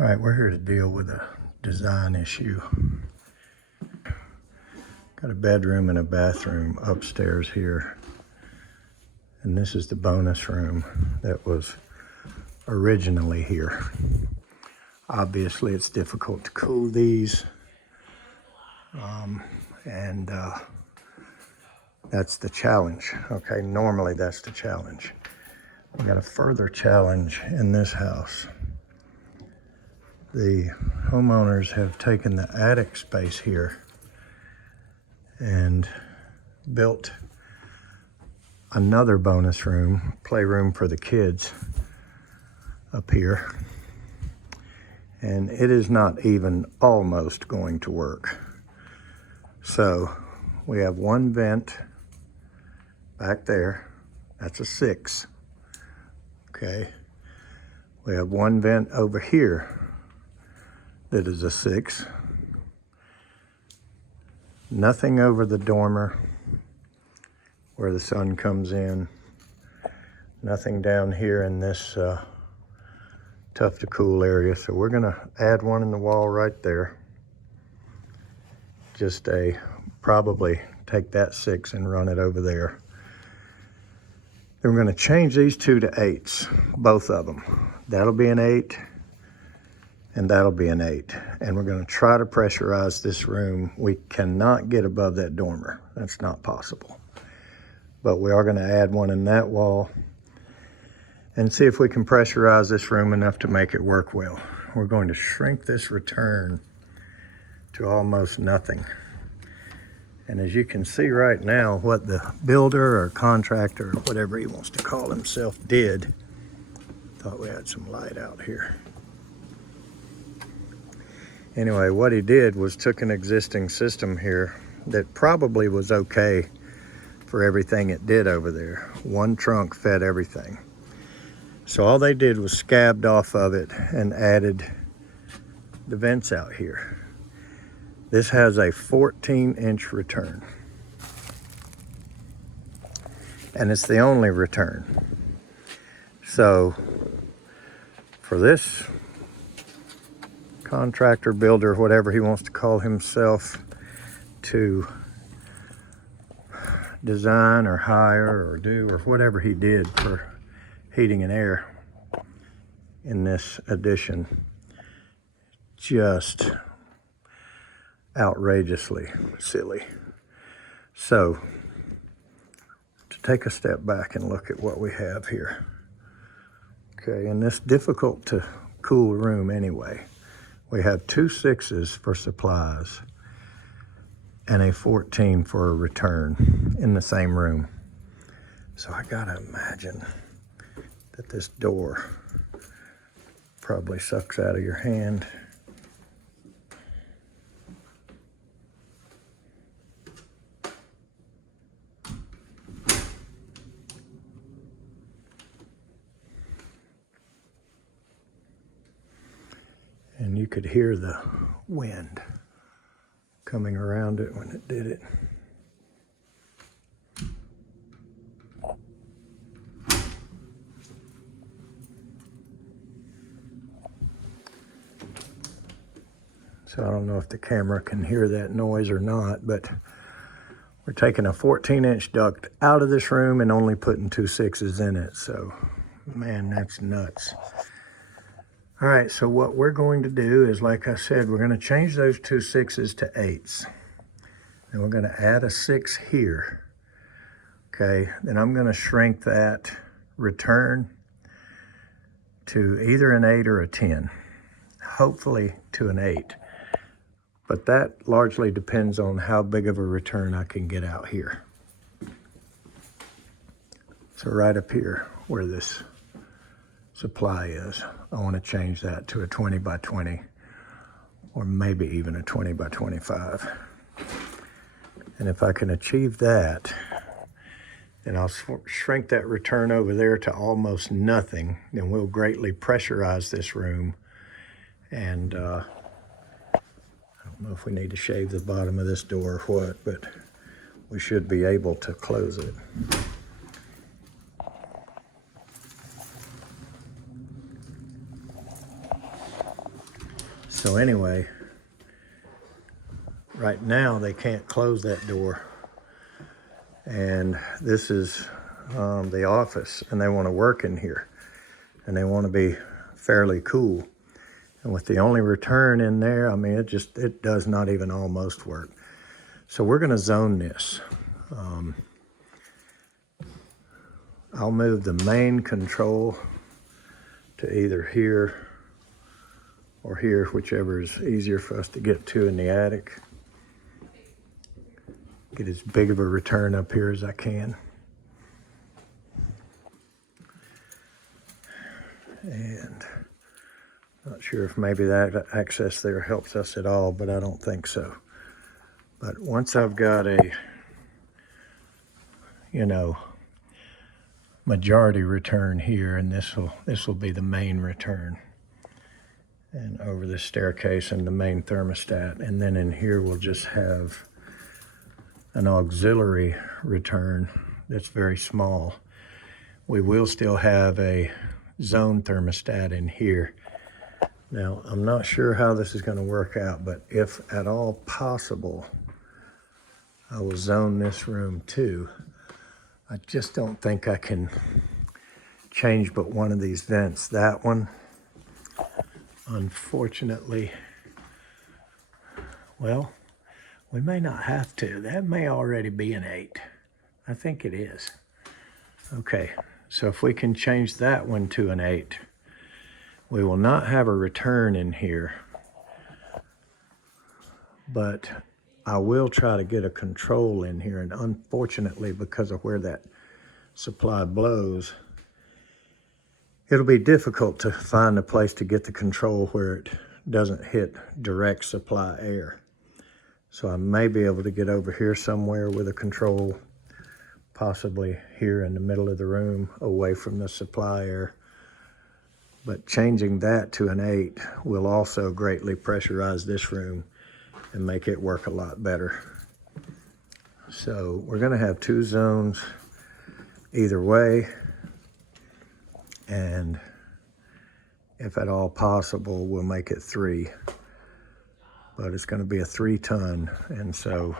All right, we're here to deal with a design issue. Got a bedroom and a bathroom upstairs here. And this is the bonus room that was originally here. Obviously, it's difficult to cool these. That's the challenge. Okay, normally that's the challenge. We got a further challenge in this house. The homeowners have taken the attic space here and built another bonus room, playroom for the kids up here. And it is not even almost going to work. So we have one vent back there. That's a 6. Okay. We have one vent over here that is a 6. Nothing over the dormer where the sun comes in. Nothing down here in this tough to cool area. So we're gonna add one in the wall right there. Just probably take that 6 and run it over there. Then we're gonna change these two to 8s, both of them. That'll be an 8 and that'll be an 8. And we're gonna try to pressurize this room. We cannot get above that dormer. That's not possible. But we are gonna add one in that wall and see if we can pressurize this room enough to make it work well. We're going to shrink this return to almost nothing. And as you can see right now, what the builder or contractor or whatever he wants to call himself did. Thought we had some light out here. Anyway, what he did was took an existing system here that probably was okay for everything it did over there. One trunk fed everything. So all they did was scabbed off of it and added the vents out here. This has a 14-inch return. And it's the only return. So for this contractor, builder, whatever he wants to call himself, to design or hire or do or whatever he did for heating and air in this addition, just outrageously silly. So to take a step back and look at what we have here. Okay, in this difficult to cool room anyway, we have 2 6s for supplies and a 14 for a return in the same room. So I gotta imagine that this door probably sucks out of your hand. And you could hear the wind coming around it when it did it. So I don't know if the camera can hear that noise or not, but we're taking a 14-inch duct out of this room and only putting 2 6s in it. So, man, that's nuts. All right, so what we're going to do is, like I said, we're going to change those 2 6s to 8s. And we're going to add a 6 here. Okay, then I'm going to shrink that return to either an 8 or a 10. Hopefully to an 8. But that largely depends on how big of a return I can get out here. So right up here where this supply is, I want to change that to a 20 by 20 or maybe even a 20 by 25. And if I can achieve that, then I'll shrink that return over there to almost nothing. Then we'll greatly pressurize this room. And I don't know if we need to shave the bottom of this door or what, but we should be able to close it. So anyway, right now they can't close that door. And this is the office, and they want to work in here, and they want to be fairly cool. And with the only return in there, I mean, it does not even almost work. So we're going to zone this. I'll move the main control to either here or here, whichever is easier for us to get to in the attic. Get as big of a return up here as I can. And not sure if maybe that access there helps us at all, but I don't think so. But once I've got a, majority return here, and this will be the main return, and over the staircase and the main thermostat, and then in here we'll just have an auxiliary return that's very small. We will still have a zone thermostat in here. Now, I'm not sure how this is going to work out, but if at all possible, I will zone this room too. I just don't think I can change but one of these vents. That one, unfortunately, well, we may not have to. That may already be an 8. I think it is. Okay, so if we can change that one to an 8, we will not have a return in here, but I will try to get a control in here. And unfortunately, because of where that supply blows, it'll be difficult to find a place to get the control where it doesn't hit direct supply air. So I may be able to get over here somewhere with a control, possibly here in the middle of the room, away from the supply air. But changing that to an 8 will also greatly pressurize this room and make it work a lot better. So we're going to have 2 zones either way, and if at all possible, we'll make it 3. But it's going to be a 3-ton, and so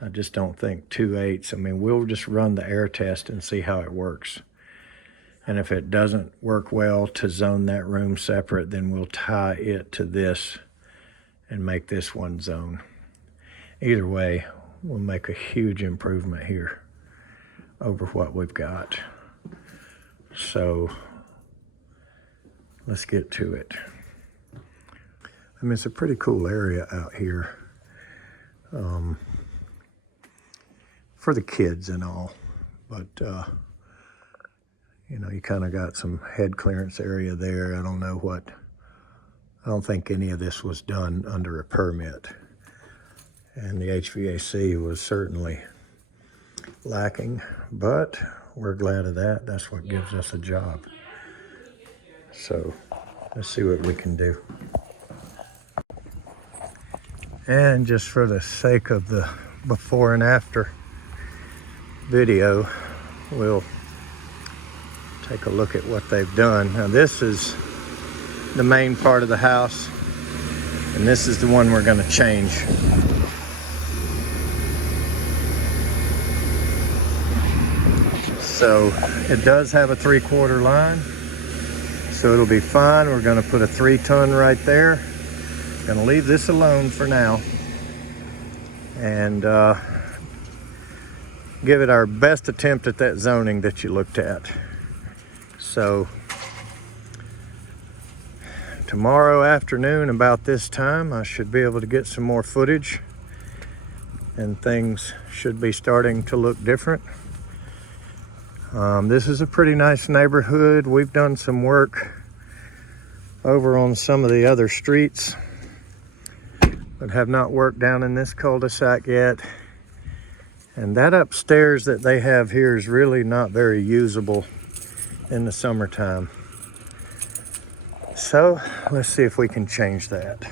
I just don't think 2 8s. I mean, we'll just run the air test and see how it works. And if it doesn't work well to zone that room separate, then we'll tie it to this and make this one zone. Either way, we'll make a huge improvement here over what we've got. So let's get to it. I mean, it's a pretty cool area out here for the kids and all, but you kind of got some head clearance area there. I don't think any of this was done under a permit, and the HVAC was certainly lacking, but we're glad of that. That's what gives us a job. So let's see what we can do. And just for the sake of the before and after video, we'll take a look at what they've done. Now this is the main part of the house, and this is the one we're going to change. So it does have a 3/4 line, so it'll be fine. We're going to put a 3-ton right there. Going to leave this alone for now, and give it our best attempt at that zoning that you looked at. So tomorrow afternoon about this time, I should be able to get some more footage, and things should be starting to look different. This is a pretty nice neighborhood. We've done some work over on some of the other streets, but have not worked down in this cul-de-sac yet. And that upstairs that they have here is really not very usable in the summertime. So let's see if we can change that.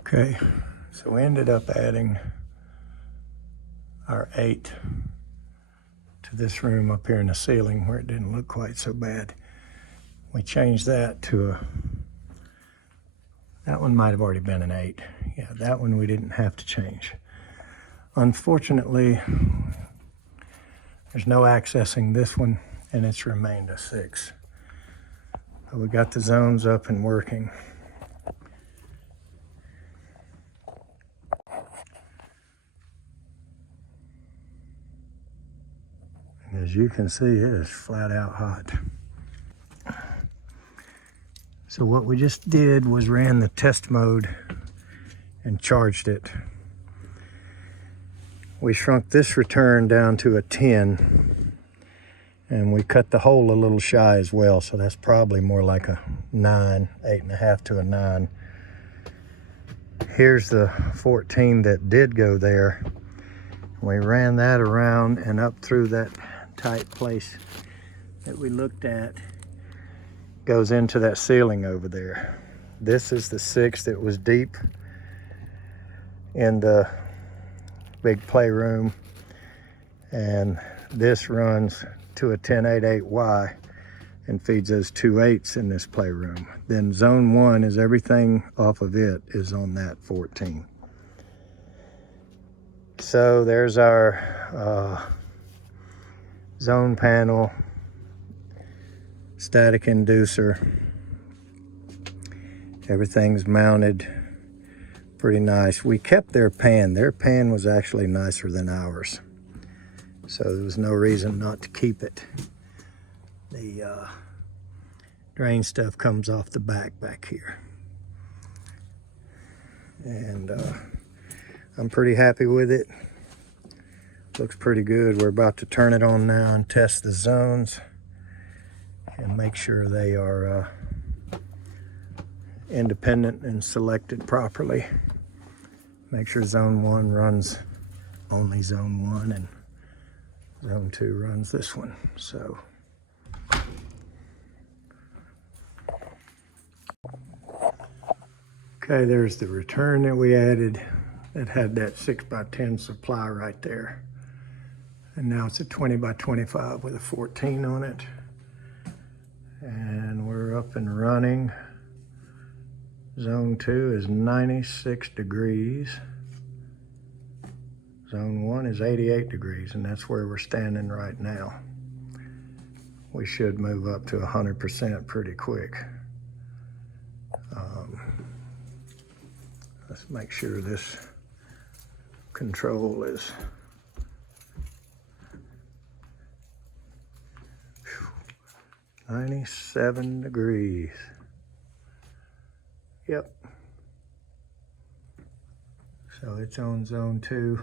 Okay, so we ended up adding our 8 to this room up here in the ceiling where it didn't look quite so bad. We changed that to that one might have already been an 8. Yeah, that one we didn't have to change. Unfortunately, there's no accessing this one, and it's remained a 6. But we got the zones up and working. And as you can see, it is flat out hot. So what we just did was ran the test mode and charged it. We shrunk this return down to a 10, and we cut the hole a little shy as well, so that's probably more like a 9, 8.5 to a 9. Here's the 14 that did go there. We ran that around and up through that tight place that we looked at. Goes into that ceiling over there. This is the 6 that was deep in the big playroom, and this runs to a 1088Y and feeds those 2 8s in this playroom. Then zone 1 is everything off of it is on that 14. So there's our zone panel, static inducer. Everything's mounted pretty nice. We kept their pan. Their pan was actually nicer than ours, so there was no reason not to keep it. The drain stuff comes off the back here, and I'm pretty happy with it. Looks pretty good. We're about to turn it on now and test the zones and make sure they are independent and selected properly. Make sure zone 1 runs only zone 1 and zone 2 runs this one. So okay, there's the return that we added that had that 6x10 supply right there, and now it's a 20x25 with a 14 on it. And we're up and running. Zone 2 is 96 degrees. Zone 1 is 88 degrees, and that's where we're standing right now. We should move up to 100% pretty quick. Let's make sure this control is 97 degrees. Yep. So it's on zone 2.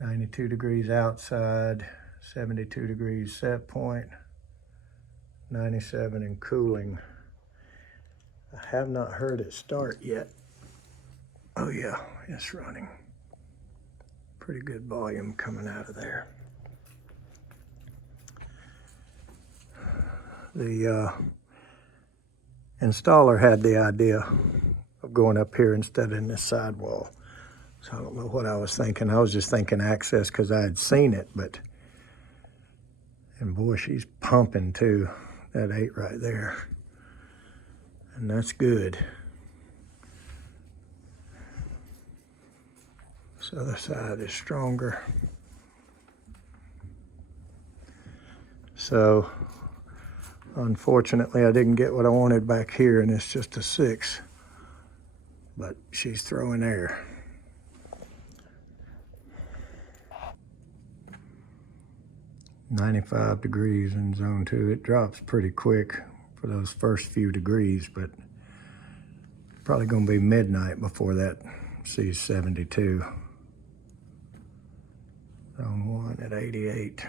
92 degrees outside, 72 degrees set point, 97 in cooling. I have not heard it start yet. Oh yeah, it's running. Pretty good volume coming out of there. The installer had the idea of going up here instead of in this sidewall. So I don't know what I was thinking. I was just thinking access because I had seen it, but, and boy, she's pumping too, that 8 right there. And that's good. This other side is stronger. So, unfortunately, I didn't get what I wanted back here, and it's just a 6. But she's throwing air. "95 degrees in zone 2. It drops pretty quick for those first few degrees, but probably going to be midnight before that sees 72. Zone 1 at 88.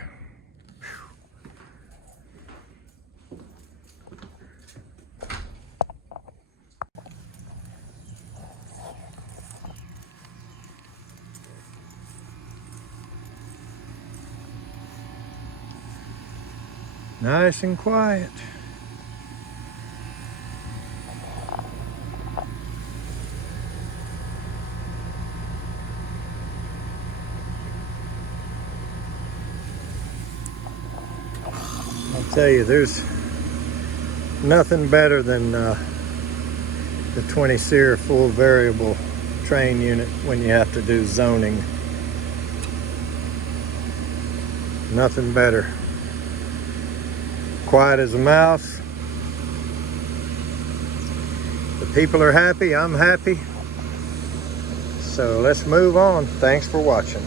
Nice and quiet. I'll tell you, there's Nothing better than the 20 SEER full variable Trane unit when you have to do zoning. Nothing better. Quiet as a mouse. The people are happy, I'm happy. So let's move on. Thanks for watching.